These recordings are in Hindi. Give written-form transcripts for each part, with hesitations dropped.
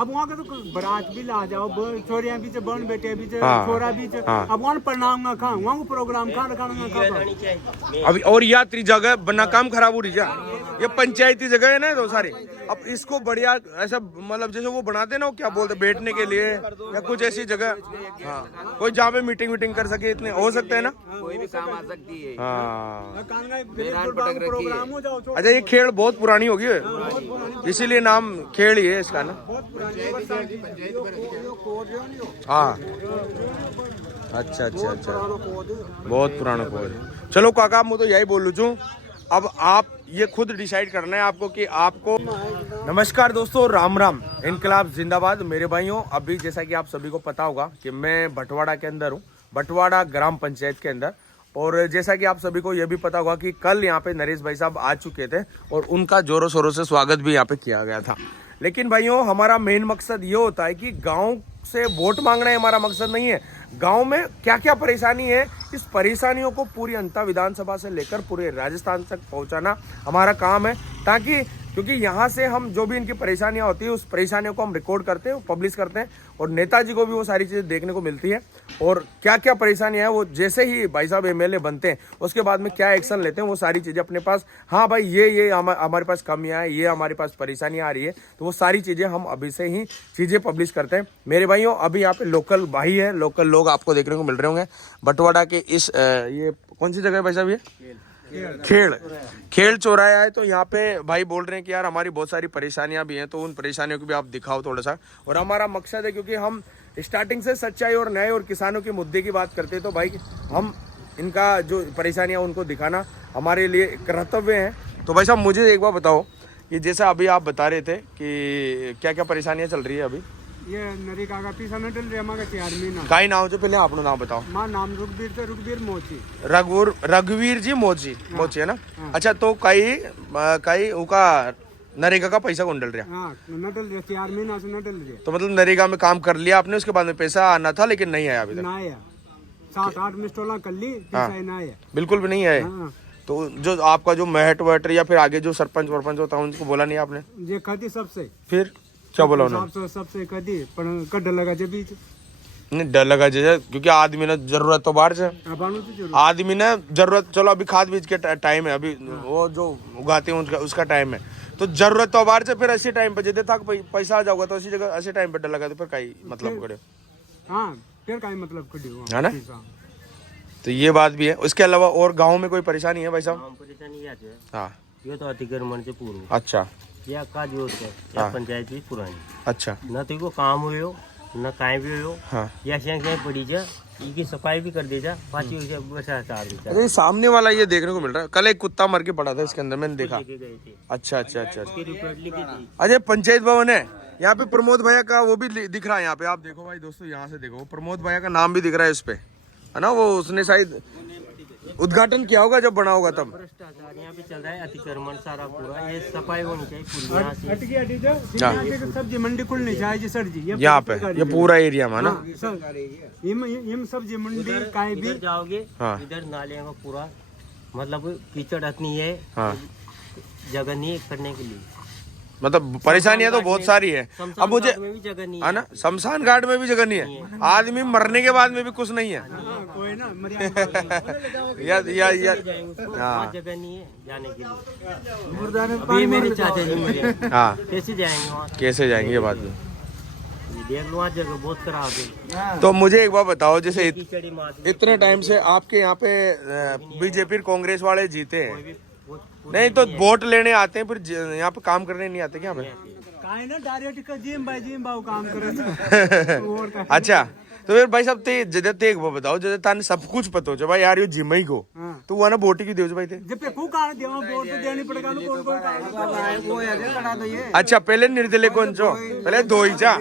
अब वहाँ का तो बारात भी ला जाओ, छोरियां भी बहन बेटे भी हाँ, छोरा भी हाँ। अब वहाँ प्रणाम ना खा, वहाँ को प्रोग्राम खा रखा अभी और यात्री जगह बना काम खराब हो रही है, ये पंचायती जगह है ना तो सारी। अब इसको बढ़िया ऐसा मतलब जैसे वो बनाते ना, वो क्या बोलते बैठने के लिए या कुछ ऐसी जगह, हाँ कोई जहाँ पे मीटिंग वीटिंग कर सके, इतने हो सकते हैं ना, कोई भी काम आ सकती है। हाँ। प्रोग्राम हो जाओ। अच्छा ये खेल बहुत पुरानी होगी, इसीलिए नाम खेल ही है इसका ना। हाँ अच्छा अच्छा अच्छा, बहुत पुराना कोड। चलो काका मैं तो यही बोलूँ छू, अब आप ये खुद डिसाइड करना है आपको कि आपको। नमस्कार दोस्तों, राम राम, इनकलाब जिंदाबाद मेरे भाइयों। अभी जैसा कि आप सभी को पता होगा कि मैं बटवाड़ा के अंदर हूँ, बटवाड़ा ग्राम पंचायत के अंदर। और जैसा कि आप सभी को यह भी पता होगा कि कल यहाँ पे नरेश भाई साहब आ चुके थे और उनका जोरों शोरों से स्वागत भी यहाँ पे किया गया था। लेकिन भाइयों हमारा मेन मकसद ये होता है कि गांव से वोट मांगना हमारा मकसद नहीं है। गांव में क्या क्या परेशानी है, इस परेशानियों को पूरी अंता विधानसभा से लेकर पूरे राजस्थान तक पहुंचाना हमारा काम है, ताकि क्योंकि यहाँ से हम जो भी इनकी परेशानियां होती है उस परेशानियों को हम रिकॉर्ड करते हैं, पब्लिश करते हैं और नेताजी को भी वो सारी चीज़ें देखने को मिलती है। और क्या क्या परेशानियां हैं वो जैसे ही भाई साहब एमएलए बनते हैं उसके बाद में क्या एक्शन लेते हैं वो सारी चीज़ें अपने पास, हाँ भाई ये हमारे पास कमियां हैं, ये हमारे पास परेशानियां आ रही है, तो वो सारी चीज़ें हम अभी से ही चीज़ें पब्लिश करते हैं। मेरे भाइयों अभी यहाँ पे लोकल भाई है, लोकल लोग आपको देखने को मिल रहे होंगे बटवाड़ा के इस ये कौन सी जगह है भाई साहब, ये खेल चौराया है। तो यहाँ पे भाई बोल रहे हैं कि यार हमारी बहुत सारी परेशानियां भी हैं, तो उन परेशानियों को भी आप दिखाओ थोड़ा सा। और हमारा मकसद है क्योंकि हम स्टार्टिंग से सच्चाई और न्याय और किसानों के मुद्दे की बात करते हैं, तो भाई हम इनका जो परेशानियां उनको दिखाना हमारे लिए कर्तव्य है। तो भाई साहब मुझे एक बार बताओ कि जैसा अभी आप बता रहे थे कि क्या क्या परेशानियां चल रही है अभी। ये नरेगा का पैसा न डल रहा हमारा 4 महीना काई नाम जो पहले आपनो नाम बताओ। मां नाम रुकबीर मोची, रघुवीर जी मोची मोची है ना। अच्छा तो कई उका नरेगा का पैसा कौन डल रहा? हाँ न डल रहा, 4 महीना से न डल रहा। तो मतलब नरेगा में काम कर लिया आपने, उसके बाद में पैसा आना था लेकिन नहीं आया अभी तक? ना आया, 7-8 मिस्टोला कर ली, पैसा ना आया, बिल्कुल भी नहीं आया। तो जो आपका जो महट वहट या फिर आगे जो सरपंच वरपंच होता है उनको बोला नहीं आपने? ये खाती सबसे, फिर क्या बोला उन्होंने? सबसे कदी पर डर लगा जे बीच नहीं डर लगा जैसे, क्योंकि आदमी ने जरूरत तो बाहर से, आदमी ने जरूरत, चलो अभी खाद बीज के टाइम है, अभी वो जो उगाते हैं उसका टाइम है, तो जरूरत तो बाहर से, फिर ऐसे टाइम पे जितने तक पैसा आ जाओगा तो इसी जगह ऐसे टाइम पे डर लगा तो फिर कहीं मतलब करे, हाँ फिर कहीं मतलब कड़ी है ना। तो ये बात भी है। उसके अलावा और गाँव में कोई परेशानी है भाई साहब? परेशानी हाँ ये तो अतिक्रमण से पूर्व अच्छा या का जो पंचायत भी पुरानी, अच्छा न तो को काम हुए न काई भी हो, हाँ या शें पड़ी जा इनकी सफाई भी कर दे जा, पाँच अरे सामने वाला ये देखने को मिल रहा है, कल एक कुत्ता मर के पड़ा था इसके अंदर, मैंने देखा। अच्छा अच्छा अच्छा अच्छा, पंचायत भवन है यहाँ पे, प्रमोद भैया का वो भी दिख रहा है यहाँ पे, आप देखो भाई दोस्तों, यहाँ से देखो प्रमोद भैया का नाम भी दिख रहा है इस पे, है ना। वो उसने शायद उद्घाटन किया होगा जब बना होगा तब। भ्रष्टाचार यहाँ पे चल रहा है, अतिक्रमण सारा पूरा, ये सफाई होनी चाहिए सब्जी मंडी खुलनी चाहिए सर जी, यहाँ पे ये पूरा एरिया में ना, सब्जी मंडी कहीं भी जाओगे इधर नालियों का पूरा मतलब कीचड़ इतनी है, जगह नहीं है करने के लिए, मतलब परेशानियां तो बहुत सारी है। अब मुझे जगह नहीं है ना, शमशान घाट में भी जगह नहीं है, आदमी मरने के बाद में भी कुछ नहीं है, कोई ना या जगह नहीं है जाने के लिए। अभी मेरे चाचा जी मरे, हाँ कैसे जाएंगे वहाँ, कैसे जाएंगे, ये बात भी देख लो, वहाँ जगह बहुत खराब है। तो मुझे एक बात बताओ, जैसे इतने टाइम से आपके यहाँ पे बीजेपी कांग्रेस वाले जीते हैं, नहीं तो वोट लेने आते हैं, फिर यहाँ पे काम करने नहीं आते क्या? पे ना डायरेक्ट जिम बाई काम करे। अच्छा तो फिर भाई साहब ते वो बताओ, जैसे ताने सब कुछ पता हो भाई यार ये जिम ही को, तो वो ना वोट की देव भाई थे, जब पे कौन देवा वोट तो देनी पड़ेगा ना, कौन अच्छा पहले निर्दलीय कौन जो पहले दो ही जा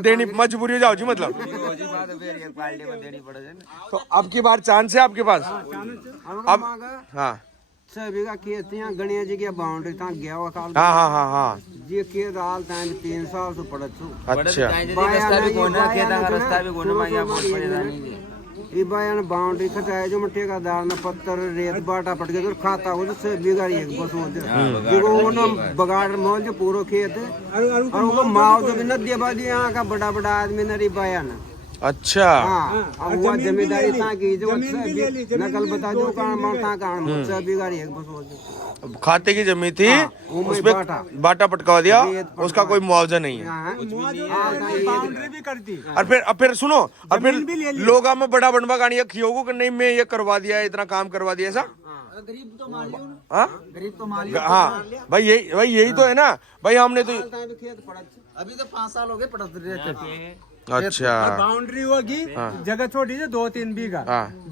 देनी मजबूरी जाओ जी, मतलब तो अब की बार चांस है आपके पास अब? हाँ सभी का खेत यहाँ गणेश जी की बाउंड्री तक गया हुआ काल, हाँ हाँ हाँ हाँ ये के दाल तान 3 साल से पड़त छु। अच्छा ये बयान बाउंड्री खचाए जो ठेकेदार ने पत्थर रेत बाटा पट के तो खाता हो तो बिगाड़ी एक बस हो देखो वो ना बगाड़ मौल जो पूरा खेत और वो माव जो भी नदी बादी यहाँ का बड़ा बड़ा आदमी ने बयान अच्छा अब वो जमींदारी था की जो नकल बता दो कारण मारता कारण मुझसे बिगाड़ी एक बस हो खाते की जमीन थी उसपे बाटा पटका दिया उसका कोई मुआवजा नहीं है बाउंड्री भी करती और फिर सुनो और फिर लोग में बड़ा बनवा गाड़िया खियोगो कि नहीं मैं ये करवा दिया इतना काम करवा दिया ऐसा गरीब तो मालियो हाँ गरीब तो मालियो हाँ भाई यही तो है ना भाई हमने तो अभी तो 5 साल हो गए पड़ते रहते अच्छा बाउंड्री होगी जगह छोटी है 2-3 बीघा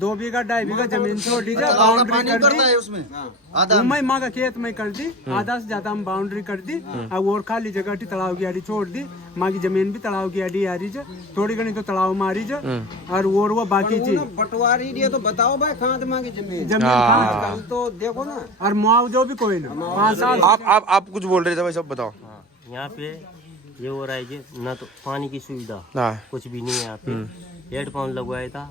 2 बीघा 2.5 बीघा जमीन छोटी है बाउंड्री कर दी उसमें मैं माँ का खेत में कर दी आधा से ज्यादा हम बाउंड्री कर दी अब और खाली जगह थी तालाब की आड़ी छोड़ दी माँ की जमीन भी तालाब की आड़ी आ रही है थोड़ी घनी तो तालाब में आ रही है और वो बाकी चीज बंटवारी दिए तो बताओ भाई कहाँ माँ की जमीन तो देखो ना और मुआवजा भी कोई ना 5 साल आप कुछ बोल रहे थे भाई सब बताओ यहाँ पे ये हो रहा है जी ना तो पानी की सुविधा कुछ भी नहीं है यहाँ पे हेडपम्प लगवाया था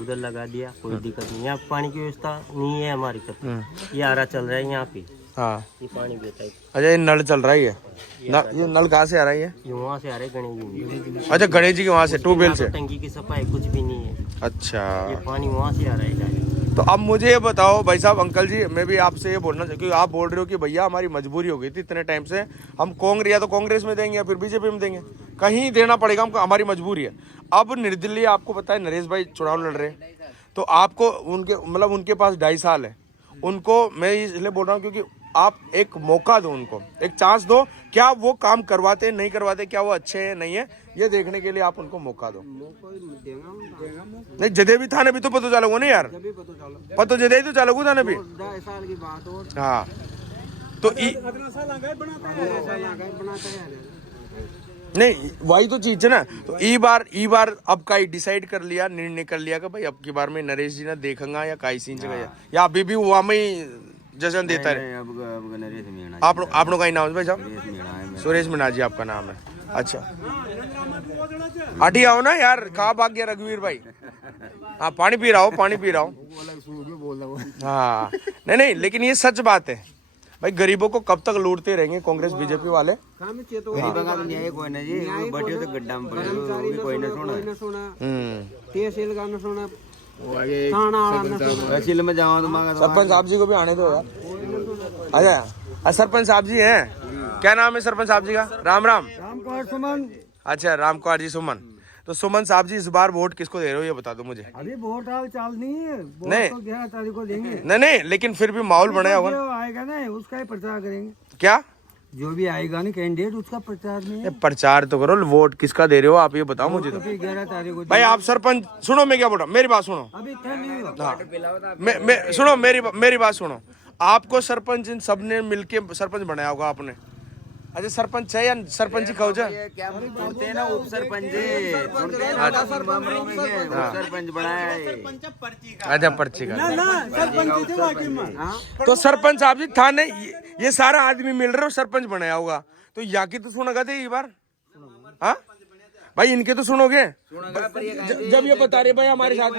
उधर लगा दिया कोई दिक्कत नहीं यहाँ पानी की व्यवस्था नहीं है हमारी तरफ ये आरा चल रहा है यहाँ पे ये पानी देता है अच्छा ये नल चल रहा है ये नल कहाँ से आ रहा है ये वहाँ से आ रहा है गणेश जी अच्छा गणेश जी के वहाँ से ट्यूबवेल से टंकी की सफाई कुछ भी नहीं है अच्छा ये पानी वहाँ से आ रहा है तो अब मुझे ये बताओ भाई साहब अंकल जी मैं भी आपसे ये बोलना क्योंकि आप बोल रहे हो कि भैया हमारी मजबूरी हो गई थी इतने टाइम से हम कांग्रेस या तो कांग्रेस में देंगे या फिर बीजेपी में देंगे कहीं देना पड़ेगा हमको हमारी मजबूरी है अब निर्दलीय आपको पता है नरेश भाई चुनाव लड़ रहे हैं तो आपको उनके पास 2.5 साल है उनको मैं इसलिए बोल रहा हूँ क्योंकि आप एक मौका दो उनको एक चांस दो क्या वो काम करवाते नहीं करवाते क्या वो अच्छे हैं नहीं है ये देखने के लिए आप उनको मौका दो नहीं जदे भी थाने भी तो पता चलोगे नहीं यार पता जदे तो चलोगे थाने भी हाँ तो नहीं वही तो चीज है ना तो ई बार अब का डिसाइड कर लिया निर्णय कर लिया कि भाई अब की बार में नरेश जी ने देखेंगा या काई सीन जगह या अभी भी वहाँ में जैसे देता है आप लोग का नाम है भाई साहब सुरेश मीणा जी आपका नाम है अच्छा हटी आओ ना यार कहाँ भाग गया रघुवीर भाई हाँ पानी पी रहा हूँ हाँ नहीं लेकिन ये सच बात है भाई गरीबों को कब तक लूटते रहेंगे कांग्रेस बीजेपी वाले सरपंच साहब जी को भी आने दो यार अच्छा सरपंच साहब जी हैं क्या नाम है सरपंच साहब जी का राम कुमार सुमन अच्छा राम कुमार जी सुमन तो सुमन साहब जी इस बार वोट किसको दे रहे हो ये बता दो मुझे अभी वोट हाल चाल नहीं है नहीं तो 11 तारीख को देंगे नहीं लेकिन फिर भी माहौल बनाया होगा आएगा ना उसका ही प्रचार करेंगे क्या जो भी आएगा ना कैंडिडेट उसका प्रचार में प्रचार तो करो वोट किसका दे रहे हो आप ये बताओ मुझे तो 11 तारीख को भाई आप सरपंच सुनो मैं क्या बोल रहा हूँ मेरी बात सुनो अभी मैं सुनो मेरी बात सुनो आपको सरपंच इन सब ने मिलके सरपंच बनाया होगा आपने अच्छा सरपंच है या सरपंच ही कहो ना उप सरपंच अच्छा पर्ची का तो सरपंच आप जी थाने ये सारा आदमी मिल रहे हो सरपंच बनाया होगा तो यहाँ की तो सुनोगा थे ये बार हाँ भाई इनके तो सुनोगे जब ये बता रहे भाई हमारे साथ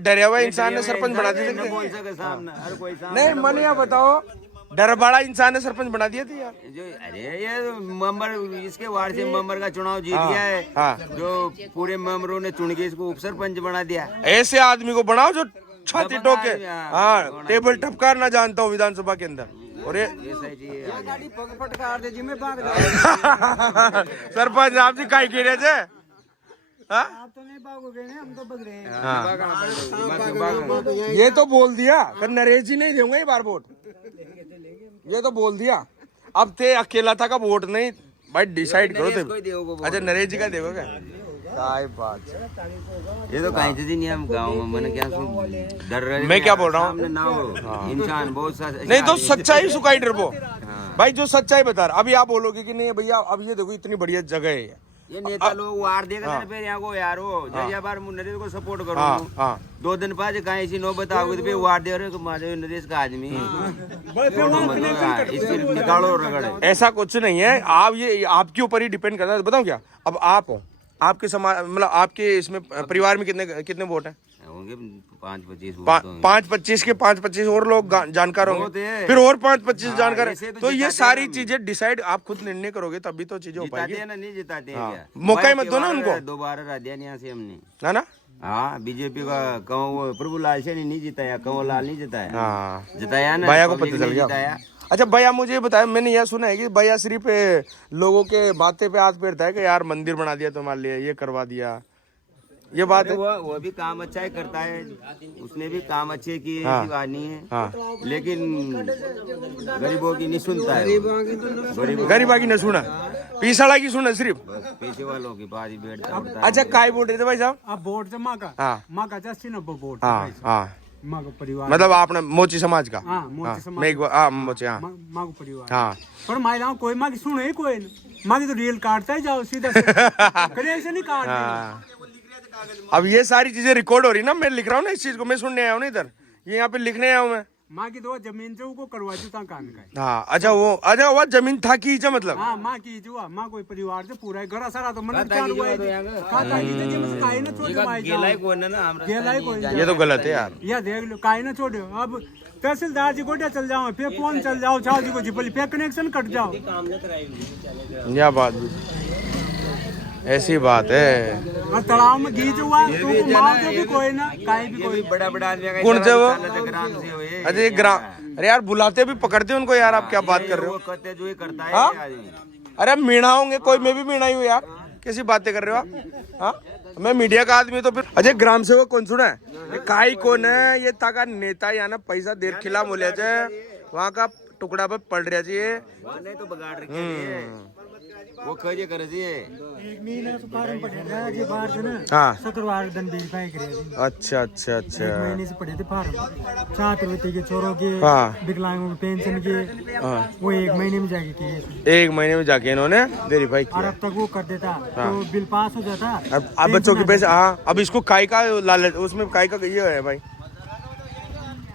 डरे हुआ इंसान ने सरपंच बना दिया नहीं मन या बताओ डर बड़ा इंसान ने सरपंच बना दिया था यार अरे ये मेंबर इसके वार्ड से मेंबर का चुनाव जीत गया है जो पूरे मेंबरों ने चुन के इसको उप सरपंच बना दिया ऐसे आदमी को बनाओ जो छाती ठोके हाँ टेबल टपकार ना जानता हो विधानसभा के अंदर और ये सरपंच आप जी काई गिरे थे आप तो नहीं भागोगे ना हम तो भाग रहे हैं ये तो बोल दिया पर नरेश जी नहीं देंगे ये बार वोट ये तो बोल दिया अब ते अकेला था का वोट नहीं भाई डिसाइड करो थे अच्छा नरेश जी का देखोगे काय बात ये तो कहीं से नहीं हम गाँव में मैंने क्या डर रहे मैं क्या बोल रहा हूँ इंसान बहुत नहीं तो सच्चाई सुखाई डरबो भाई जो सच्चाई बता रहा अभी आप बोलोगे कि नहीं भैया अब ये देखो इतनी बढ़िया जगह है ये नेता लोग वार देगा फिर यहाँ को यार हो जैसे बार नरेश को सपोर्ट करो 2 दिन बाद कहीं ऐसी नौबत आओगे तो फिर वार दे रहे नरेश का आदमी निकालो रगड़ ऐसा कुछ नहीं है आप ये आपके ऊपर ही डिपेंड करता है बताऊँ क्या अब आप हो आपके समाज मतलब आपके इसमें परिवार में कितने वोट हैं? होंगे 5-25 5-25 के 5-25 और लोग जानकार होंगे, फिर और 5-25 जानकार। तो ये सारी चीजें डिसाइड आप खुद निर्णय करोगे तभी तो चीजें हो पाएगी। नहीं जिताते हैं क्या? मौका ही मत दो ना उनको। दोबारा रह दिया यहाँ से हमने, है ना? हाँ बीजेपी का कंवर प्रभुलाल से नहीं जिताया, कंवरलाल नहीं जिताया। हाँ जिताया ना, भैया को पता पब्लिक चल ने गया। जिताया। अच्छा भैया मुझे ये बताया, मैंने यह सुना है कि भैया सिर्फ लोगों के माथे पे हाथ फेरता है कि यार मंदिर बना दिया तुम्हारे लिए, ये करवा दिया, ये बात है? वो भी काम अच्छा ही करता है, उसने भी काम अच्छे किए, हाँ। ऐसी बात नहीं है। हाँ लेकिन गरीबों की नहीं सुनता है, गरीबा की न सुना, पीसाड़ा की सुना सिर्फ, पैसे वालों की बात ही बैठता है। अच्छा काय बोल रहे थे भाई साहब? अब वोट से माँ का हाँ। माँ का 80-90 वोट हाँ हाँ माँ का परिवार, मतलब आपने मोची समाज का? हाँ मोची समाज, मोची, हाँ माँ का परिवार। हाँ पर महिलाओं कोई माँ की सुने ही कोई नहीं, माँ की तो रियल काटता ही जाओ सीधा कभी ऐसे नहीं काटते। अब ये सारी चीजें रिकॉर्ड हो रही ना, मैं लिख रहा हूँ ना इस चीज को, मैं सुनने आया हूँ ना इधर, ये यहाँ पे लिखने आया हूँ मैं। माँ की दो जमीन से वो करवा चुका कान का। हाँ अच्छा वो जमीन था की मतलब? हाँ माँ की जो माँ कोई परिवार से पूरा घर सारा तो मन चार हुआ है, खाता ही तो जिम से काहे ना छोड़ माई जाओ, गेला ही कोई। ये तो गलत है यार, या देख लो काहे ना छोड़ो। अब तहसीलदार जी गोटिया चल जाओ, फिर फोन चल जाओ, चाहो जी को जिपली फिर कनेक्शन कट जाओ। यह बात भी ऐसी बात है। और तालाब में गीच हुआ तो माँ के भी कोई ना काहे भी कोई। बड़ा बड़ा आदमी कौन से वो? ग्राम से हुए। अरे ग्राम, अरे यार बुलाते भी पकड़ते उनको यार, आप क्या बात कर रहे हो? करते जो ये करता है हाँ? आदमी। अरे मीणा होंगे कोई, मैं भी मीणा ही हूँ यार, कैसी बातें कर रहे हो आप? हाँ मैं मीडिया का आदमी तो फिर। अजय ग्राम सेवक कौन सुना है? ये काई कौन है? ये ताका नेता या ना पैसा देर खिला बोले वहाँ का टुकड़ा पे पड़ रहा चाहिए, नहीं तो बगाड़ रखे हैं। वो कहे करे जी एक महीना से फार्म पड़े था जी बाहर से ना। हाँ 17 दिन वेरीफाई करे। अच्छा अच्छा अच्छा, एक महीने से पड़े थे फार्म, छात्रवृत्ति के, चोरों के, हाँ विकलांगों के पेंशन के, हाँ वो एक महीने में जाके किए। एक महीने में जाके इन्होंने वेरीफाई और किया। अब तक वो कर देता तो बिल पास हो जाता। अब बच्चों के पैसे, हाँ अब इसको काय का लालच, उसमें काय का ये है भाई,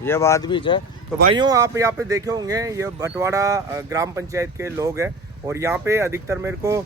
ये बात भी है। तो भाइयों आप यहाँ पे देखे होंगे, ये भटवाड़ा ग्राम पंचायत के लोग हैं, और यहाँ पे अधिकतर मेरे को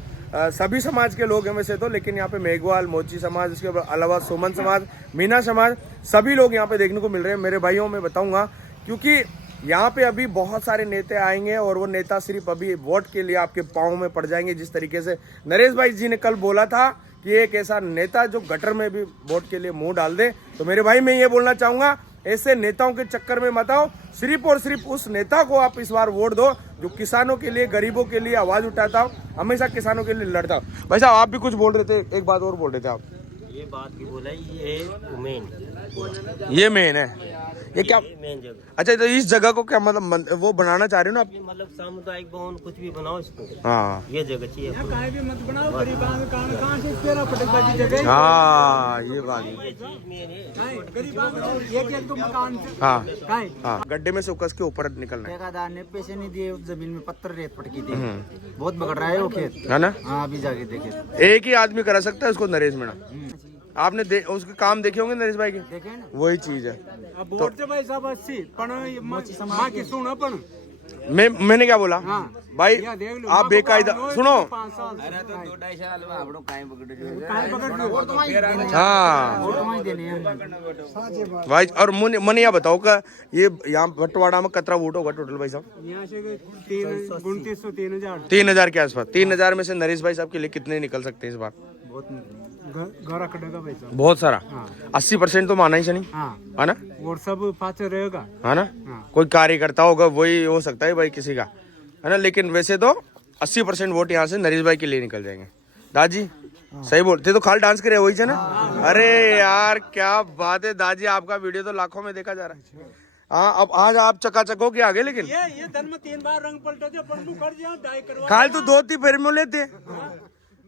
सभी समाज के लोग हैं वैसे तो, लेकिन यहाँ पे मेघवाल, मोची समाज, इसके अलावा सुमन समाज, मीना समाज, सभी लोग यहाँ पे देखने को मिल रहे हैं। मेरे भाइयों मैं बताऊंगा, क्योंकि यहाँ पे अभी बहुत सारे नेता आएंगे और वो नेता सिर्फ अभी वोट के लिए आपके पाँव में पड़ जाएंगे। जिस तरीके से नरेश भाई जी ने कल बोला था कि एक ऐसा नेता जो गटर में भी वोट के लिए मुंह डाल दे, तो मेरे भाई मैं ये बोलना चाहूंगा, ऐसे नेताओं के चक्कर में मत आओ। सिर्फ और सिर्फ उस नेता को आप इस बार वोट दो जो किसानों के लिए, गरीबों के लिए आवाज उठाता हो, हमेशा किसानों के लिए लड़ता हो। भाई साहब आप भी कुछ बोल रहे थे, एक बात और बोल रहे थे आप। ये बात की बोला, ये मेन, ये मेन है, ये क्या मेन जगह। अच्छा तो इस जगह को क्या मतलब वो बनाना चाह रहे हो ना आप? मतलब सामुदायिक भवन कुछ भी बनाओ इसको, हाँ ये जगह चाहिए। काहे भी मत बनाओ, गरीबां के कहां से तेरा पटक की जगह। हाँ ये बात है। ये चीज मेन है। गरीबां के एक तो मकान से हाँ काहे। हाँ गड्ढे में से उकस के ऊपर निकलना है, ठेकेदार ने पैसे नहीं दिए, उस जमीन में पत्थर रेत पटकी थी, बहुत बगड़ रहा है वो खेत। है ना? हाँ अभी जाके देखे, एक ही आदमी करा सकता है उसको, नरेश मीणा। आपने उसके काम देखे होंगे नरेश भाई के, देखे ना। वही चीज है। अब वोट से भाई साहब 80 पण माँ की सुनो पण। मैंने क्या बोला भाई, या देख लो, आप बेकायदा सुनो। 5 साल अरे तो 2-2.5 साल में आपको काहे पकड़ जो काहे पकड़ लो। हाँ वोट वहीं देने हैं। भाई और मन यह बताओ का ये यहाँ भटवाड़ा में कितना वोट होगा टोटल भाई साहब? यहाँ से 3,29,000 3,000 के आसपास। 3,000 में से नरेश भाई साहब के लिए कितने निकल सकते हैं इस बार? घर कटेगा भाई साहब, बहुत सारा। हाँ। 80% तो माना ही से नहीं, हाँ है ना? और सब पास रहेगा, है ना? हाँ। कोई कार्यकर्ता होगा वही हो सकता है भाई किसी का, है ना? लेकिन वैसे तो 80% वोट यहाँ से नरेश भाई के लिए निकल जाएंगे। दादी सही बोलते तो खाल डांस करे वही से ना। अरे यार क्या बात है दादी, आपका वीडियो तो लाखों में देखा जा रहा है। हाँ अब आज आप चकाचक हो के आगे, लेकिन ये धन में 3 बार रंग पलटा दे, पर तू कर दिया डाई करवा। खाल तो 2-3 फेर में लेते,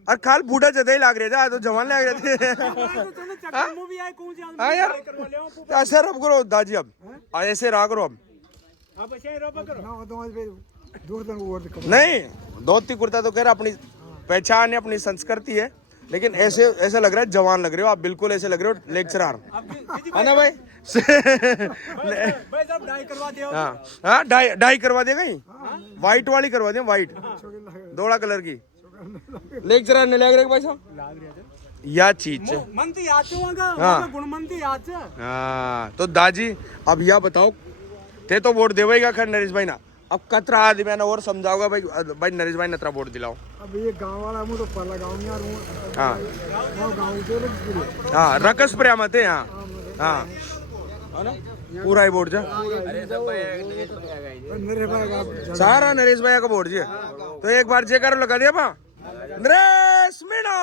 और खाल बूढ़ा ज्यादा ही लाग रहे थे, तो जवान लाग रहे थे। हाँ यार ऐसे रब करो दादी, अब ऐसे रहा करो अब। नहीं धोती कुर्ता तो कह रहा अपनी पहचान है, अपनी संस्कृति है, लेकिन ऐसे ऐसा लग रहा है जवान लग रहे हो आप, बिल्कुल ऐसे लग रहे हो लेक्चरर, है ना भाई? हाँ हाँ डाई करवा देगा ही, व्हाइट वाली करवा दे, व्हाइट 2 कलर की। लेक्चरर ने लग रहे भाई साहब। या चीज मंती आते होगा हाँ। गुणमंती आते। हाँ तो दाजी अब यह बताओ ते तो वोट देवेगा खैर नरेश भाई ना अब कतरा आदमी मैंने और समझाओगा भाई भाई नरेश भाई नतरा वोट दिलाओ अब ये गांव वाला मुझे तो पहला गांव में यार हाँ गांव के हाँ रकस प्रियामत है हाँ हाँ पूरा ही वोट जा सारा नरेश भाई का वोट जी तो एक बार जे करो लगा दिया पा नरेश मीणा